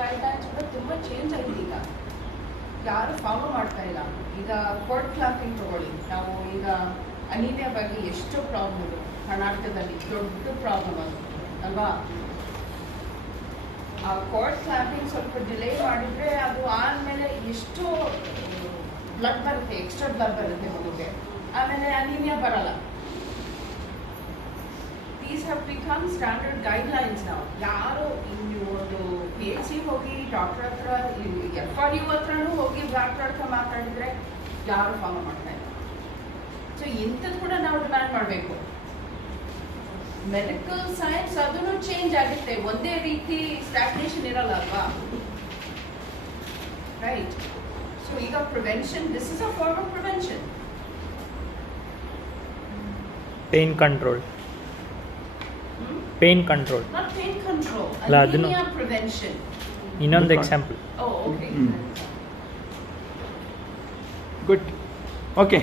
Guidelines ಕೂಡ ತುಂಬ change ಆಗಿದೆ ಈಗ. ಯಾರು ಫಾಲೋ ಮಾಡ್ತಾ ಇಲ್ಲ. ಈಗ ಕೋರ್ಟ್ ಕ್ಲಾಪಿಂಗ್ ತಗೊಳ್ಳಿ, ನಾವು ಈಗ ಅನೀಮಿಯಾ ಬಗ್ಗೆ ಎಷ್ಟು ಪ್ರಾಬ್ಲಮ್ ಇದೆ ಕರ್ನಾಟಕದಲ್ಲಿ, ದೊಡ್ಡ ಪ್ರಾಬ್ಲಮ್ ಅದು ಅಲ್ವಾ. ಆ ಕೋರ್ಟ್ ಕ್ಲಾಪಿಂಗ್ ಸ್ವಲ್ಪ ಡಿಲೇ ಮಾಡಿದರೆ ಅದು ಆದಮೇಲೆ ಎಷ್ಟು ಬ್ಲಡ್ ಬರುತ್ತೆ, ಎಕ್ಸ್ಟ್ರಾ ಬ್ಲಡ್ ಬರುತ್ತೆ ಮಗುಗೆ, ಆಮೇಲೆ ಅನೀಮಿಯಾ ಬರಲ್ಲ. These have become standard guidelines now. ಯಾರು ಒಂದು PHC ಹೋಗಿ ಡಾಕ್ಟರ್ ಹತ್ರ, FRU ಹತ್ರನೂ ಹೋಗಿ ಡಾಕ್ಟರ್ ಹತ್ರ ಮಾತಾಡಿದರೆ ಯಾರು ಫಾಲೋ ಮಾಡ್ತಾ ಇಲ್ಲ. ಸೊ ಇಂಥದ್ದು ಕೂಡ ನಾವು ಡಿಮ್ಯಾಂಡ್ ಮಾಡಬೇಕು. ಮೆಡಿಕಲ್ ಸೈನ್ಸ್ ಅದನ್ನು ಚೇಂಜ್ ಆಗುತ್ತೆ, ಒಂದೇ ರೀತಿ ಸ್ಟ್ಯಾಗ್ನೇಷನ್ ಇರಲ್ಲ ಅಲ್ವಾ, ರೈಟ್. ಸೊ ಈಗ prevention, this is a form of prevention. Pain control, pain control, not pain control, ಅದನ್ನು ಅನೀಮಿಯಾ ಪ್ರಿವೆನ್ಷನ್. ಇನ್ನೊಂದು ಎಕ್ಸಾಂಪಲ್. Okay, good, okay.